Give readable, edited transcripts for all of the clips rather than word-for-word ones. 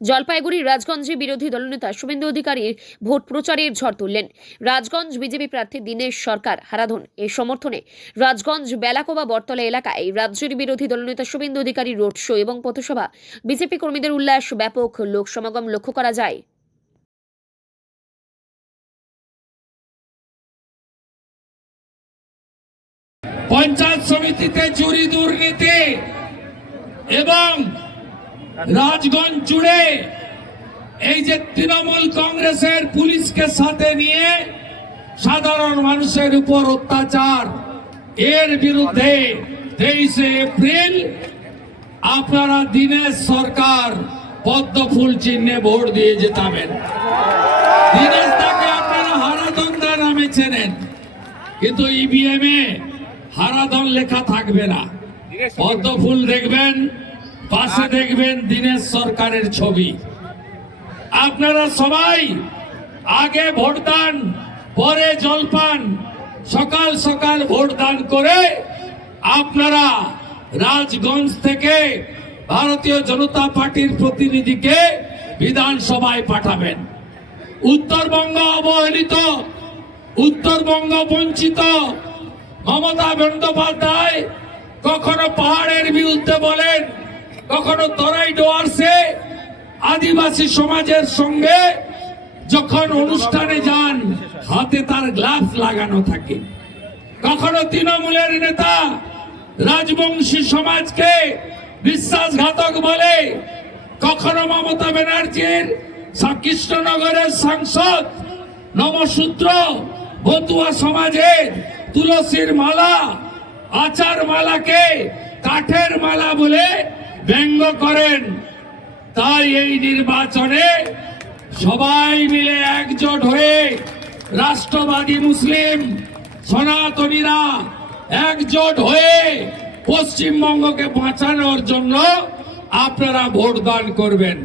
জলপাইগুড়ি রাজগঞ্জে বিরোধী দলনেতা শুভেন্দু অধিকারীর ভোট প্রচারের ঝড় তুললেন রাজগঞ্জ বিজেপি প্রার্থী দীনেশ সরকার হারাধন এর সমর্থনে রাজগঞ্জ বেলাকোবা বটতলা এলাকায় রাজ্যের বিরোধী দলনেতা শুভেন্দু অধিকারীর রোড শো এবং পথসভা বিজেপি কর্মীদের উল্লাস ব্যাপক লোক সমাগম লক্ষ্য করা যায়। পঞ্চায়েত সমিতিতে চুরি দুর্নীতি এবং রাজগঞ্জ জুড়ে এই যে তৃণমূল কংগ্রেসের পুলিশকে সাথে নিয়ে সাধারণ মানুষের উপর অত্যাচার, এর বিরুদ্ধে 23শে এপ্রিল আপনারা দীনেশ সরকার পদ্ম ফুল চিহ্নে ভোট দিয়ে জেতাবেন। দীনেশ দাকে আপনারা হারাধন দা নামে চেনেন, কিন্তু ইভিএম এ হারাধন লেখা থাকবে না। পদ্ম ফুল দেখবেন, পাশে দেখবেন দীনেশ সরকারের ছবি। আপনারা সবাই আগে ভোটদান, পরে জলপান, সকাল সকাল ভোটদান করে আপনারা রাজগঞ্জ থেকে ভারতীয় জনতা পার্টির প্রতিনিধিকে বিধানসভায় পাঠাবেন। উত্তরবঙ্গ অবহেলিত, উত্তরবঙ্গ বঞ্চিত মমতা বন্দ্যোপাধ্যায় কখনো পাহাড়ের বিরুদ্ধে বলেন, কখনো তরাই ডোয়ার্সে আদিবাসী সমাজের সঙ্গে যখন অনুষ্ঠানে যান হাতে তার গ্লাভস লাগানো থাকে। কখনো তৃণমূলের নেতা রাজবংশী সমাজকে বিশ্বাসঘাতক বলে, কখনো মমতা ব্যানার্জির কৃষ্ণনগরের সাংসদ নমশূদ্র বতুয়া সমাজের তুলসীর মালা, আচার মালাকে কাঠের মালা বলে ব্যঙ্গ করেন। তাই এই নির্বাচনে সবাই মিলে একজোট হয়ে রাষ্ট্রবাদী মুসলিম সনাতনীরা একজোট হয়ে পশ্চিমবঙ্গকে বাঁচানোর জন্য আপনারা ভোটদান করবেন।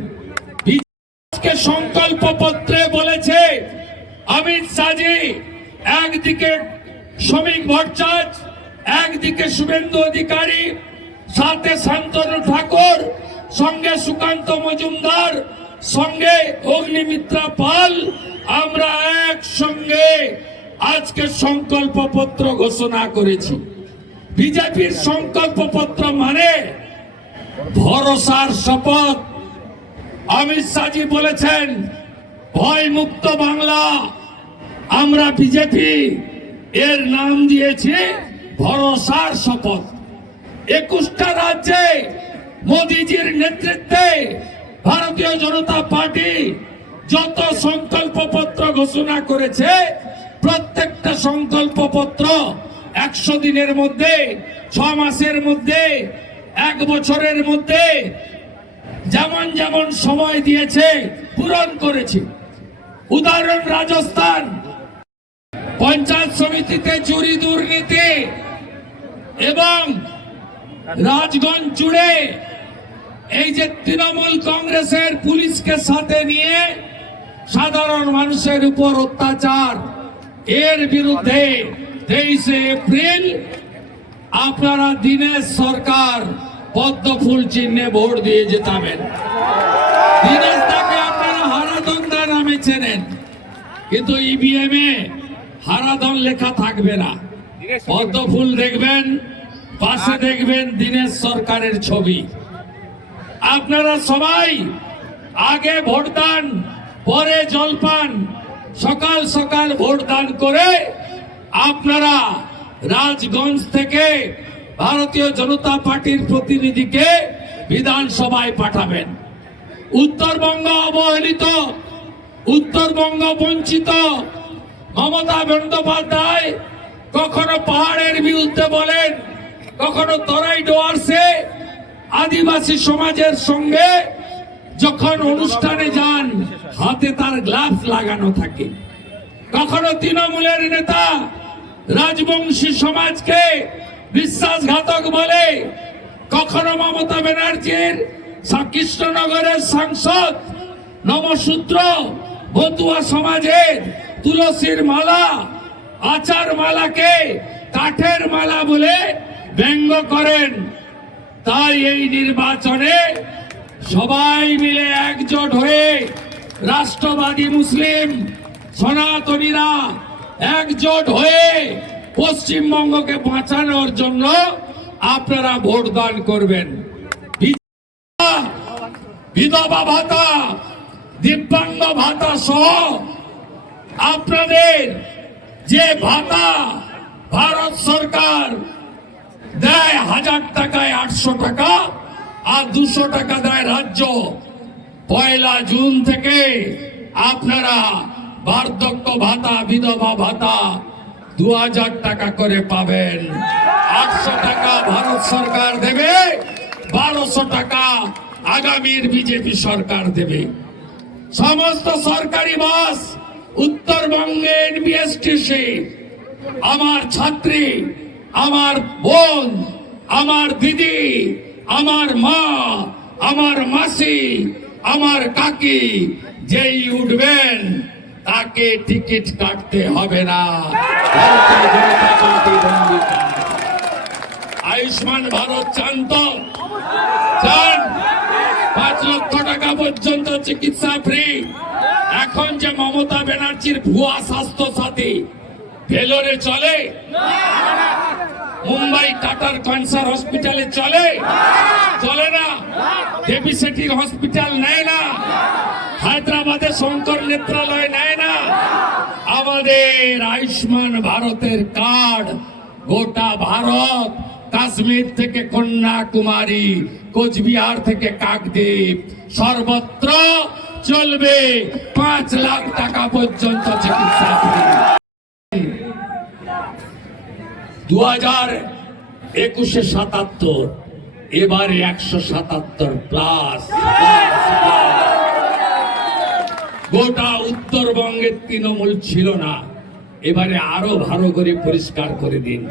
সংকল্প পত্রে বলেছে অমিত শাহজি, একদিকে শ্রমিক ভট্টাচার্য, একদিকে শুভেন্দু অধিকারী, সাথে শান্তনু ঠাকুর, সঙ্গে সুকান্ত মজুমদার, সঙ্গে অগ্নিমিত্রা পাল, আমরা একসঙ্গে আজকে সংকল্প পত্র ঘোষণা করেছি। বিজেপির সংকল্প পত্র মানে ভরসার শপথ। অমিত শাহজি বলেছেন ভয় মুক্ত বাংলা, আমরা বিজেপি এর নাম দিয়েছি ভরসার শপথ। 21টা রাজ্যে মোদীজির নেতৃত্বে ভারতীয় জনতা পার্টি যত সংকল্প পত্র ঘোষণা করেছে, প্রত্যেকটা সংকল্প পত্র 100 দিনের মধ্যে, 6 মাসের মধ্যে, 1 বছরের মধ্যে যেমন যেমন সময় দিয়েছে পূরণ করেছে। উদাহরণ রাজস্থান, পঞ্চায়েত সমিতিতে চুরি দুর্নীতি এবং রাজগঞ্জ জুড়ে এই যে তৃণমূল কংগ্রেসের পুলিশকে সাথে নিয়ে সাধারণ মানুষের উপর অত্যাচার, এর বিরুদ্ধে 23শে এপ্রিল আপনারা দীনেশ সরকার পদ্ম ফুল চিহ্নে ভোট দিয়ে জেতাবেন। দীনেশ দাকে আপনারা হারাধন দা নামে চেনেন, কিন্তু ইভিএম এ হারাধন লেখা থাকবে না। পদ্ম ফুল দেখবেন, পাশে দেখবেন দীনেশ সরকারের ছবি। আপনারা সবাই আগে ভোটদান, পরে জলপান, সকাল সকাল ভোটদান করে আপনারা রাজগঞ্জ থেকে ভারতীয় জনতা পার্টির প্রতিনিধিকে বিধানসভায় পাঠাবেন। উত্তরবঙ্গ অবহেলিত, উত্তরবঙ্গ বঞ্চিত মমতা বন্দ্যোপাধ্যায় কখনো পাহাড়ের বিরুদ্ধে বলেন, কখনো তরাই ডোয়ার্সে আদিবাসী সমাজের সঙ্গে যখন অনুষ্ঠানে যান হাতে তার গ্লাভস লাগানো থাকে। কখনো তৃণমূলের নেতা রাজবংশী সমাজকে বিশ্বাসঘাতক বলে, কখনো মমতা ব্যানার্জির কৃষ্ণনগরের সাংসদ নমশূদ্র বতুয়া সমাজের তুলসীর মালা, আচার মালাকে কাঠের মালা বলে ব্যঙ্গ করেন। তাই এই নির্বাচনে সবাই মিলে একজোট হয়ে রাষ্ট্রবাদী মুসলিম সনাতনীরা একজোট হয়ে পশ্চিমবঙ্গকে বাঁচানোর জন্য আপনারা ভোট দান করবেন। বিধবা ভাতা, দিব্যাঙ্গ ভাতা সহ আপনাদের যে ভাতা ভারত সরকার দেয় 1000 টাকায় 800 টাকা আর 200 টাকা দেয় রাজ্য, 1 জুন থেকে আপনারা বার্ধক্য ভাতা, বিধবা ভাতা 2000 টাকা করে পাবেন। 800 টাকা ভারত সরকার দেবে, 1200 টাকা আগামীর বিজেপি সরকার দেবে। সমস্ত সরকারি বাস উত্তরবঙ্গে এনবিএসটিসি আমার ছাত্রী, আমার বোন, আমার দিদি, আমার মা, আমার মাসি, আমার কাকি যেই উঠবেন তাকে টিকিট কাটতে হবে না। ভারতীয় জনতা পার্টি বন্ধুরা, আয়ুষ্মান ভারত চান তো? চান? 5 লক্ষ টাকা পর্যন্ত চিকিৎসা ফ্রি। এখন যে মমতা ব্যানার্জির ভুয়া স্বাস্থ্য সাথী ভেলোরে চলে, মুম্বাই টাটার ক্যান্সার হসপিটালে চলে? চলে না। দেবী সেঠির হসপিটাল নেয় না, হায়দ্রাবাদে শঙ্কর নেত্রালয় নেয় না। আমাদের আয়ুষ্মান ভারতের কার্ড গোটা ভারত, কাশ্মীর থেকে কন্যাকুমারী, কোচবিহার থেকে কাকদ্বীপ সর্বত্র চলবে। 5 লাখ টাকা পর্যন্ত চিকিৎসা ফ্রি। 2021-এ 77, এবারে 177 প্লাস। গোটা উত্তরবঙ্গের তৃণমূল ছিল না, এবারে আরো ভালো করে পরিষ্কার করে দিন।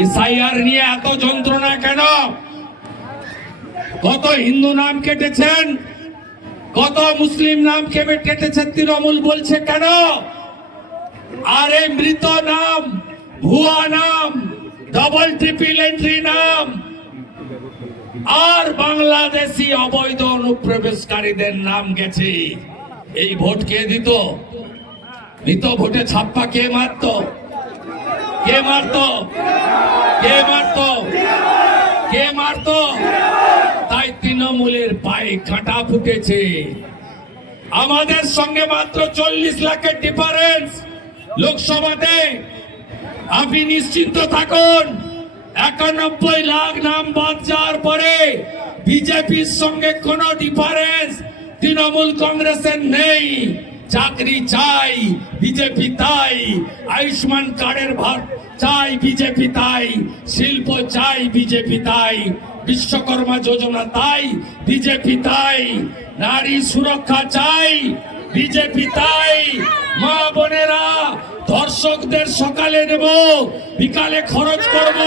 এসআইআর নিয়ে এত যন্ত্রণা কেন? কত হিন্দু নাম কেটেছেন, কত মুসলিম নাম কেটেছেন, তৃণমূল বলছে কেন? আরে মৃত নাম, ভুয়া নাম, ডবল ট্রিপল এন্ট্রি নাম আর বাংলাদেশি অবৈধ অনুপ্রবেশকারীদের নাম গেছে। এই ভোট কে দিত? মৃত ভোটে ছাপ্পা কে মারত? কে মারত? কে মারত? কে মারত? তাই তৃণমূলের পায়ে কাঁটা ফুটেছে। আমাদের সঙ্গে মাত্র 40 লাখের ডিফারেন্স লোকসভাতে। আপনি নিশ্চিন্ত থাকুন, 91 লাখ নাম বাদ যাওয়ার পরে বিজেপির সঙ্গে কোনো ডিফারেন্স তৃণমূল কংগ্রেসের নেই। চাকরি চাই বিজেপি তাই, আয়ুষ্মান কার্ডের ভার চাই বিজেপি তাই, শিল্প চাই বিজেপি তাই, বিশ্বকর্মা যোজনা তাই বিজেপি তাই, নারী সুরক্ষা চাই বিজেপি তাই। মা বোনেরা, ধর্ষকদের সকালে নেব, বিকালে খরচ করব,